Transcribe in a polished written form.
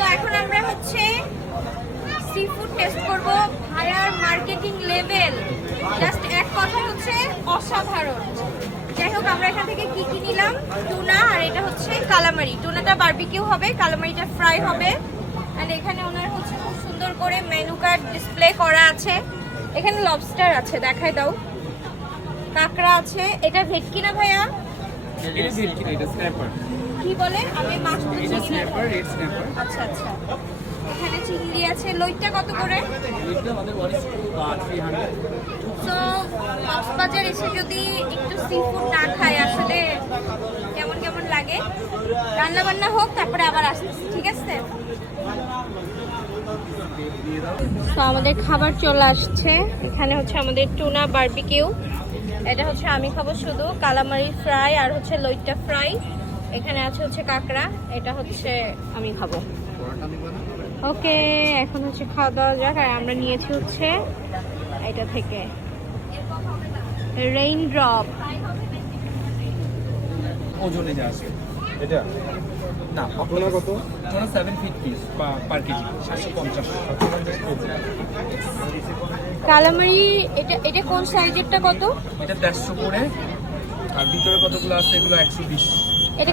তো এখন আমরা হচ্ছে সি ফুড টেস্ট করব। ভাইয়ার মার্কেটিং লেভেল জাস্ট এক কথায় হচ্ছে অসাধারণ। যাই হোক, আমরা এখান থেকে কি কি নিলাম? টুনা, আর এটা হচ্ছে কালামারি। টুনাটা বারবিকিউ হবে, কালামারিটা ফ্রাই হবে। এন্ড এখানে ওনার হচ্ছে খুব সুন্দর করে মেনু কার্ড ডিসপ্লে করা আছে। এখানে লবস্টার আছে, দেখাই দাও। কাঁকড়া আছে। এটা ভেটকি না ভাইয়া? এটা ভেটকি না, এটা স্ন্যাপার। কি বলে? আমি মাছ তো এটা চিনি না। Snapper, red snapper. আচ্ছা আচ্ছা। এখানে চিংড়ি আছে। লইটটা কত করে? এটা আমাদের 300। তো কক্সবাজার এসে যদি একটু সি ফুড না খাই আসলে কেমন কেমন লাগে। রান্না বান্না হোক, তারপরে আবার আসতেছি, ঠিক আছে? তো আমাদের খাবার চলে আসছে। এখানে হচ্ছে আমাদের টুনা বারবিকিউ। এটা হচ্ছে আমি খাবো শুধু, কালামারি ফ্রাই আর হচ্ছে লইট্টা ফ্রাই। এখানে আছে হচ্ছে কাঁকড়া, এটা হচ্ছে আমি খাবো। ওকে, এখন হচ্ছে খাওয়া দাওয়া যাক। আর আমরা নিয়েছি হচ্ছে এটা থেকে রেইন ড্রপ। ওজনে যা আছে এটা না, টোনা কত? টোনা 750 পার কেজি, 750। কালামারি এটা এটা কোন সাইজেরটা কত? এটা 150 করে। আর ভিতরে কতগুলো আছে? এগুলো 120। এটা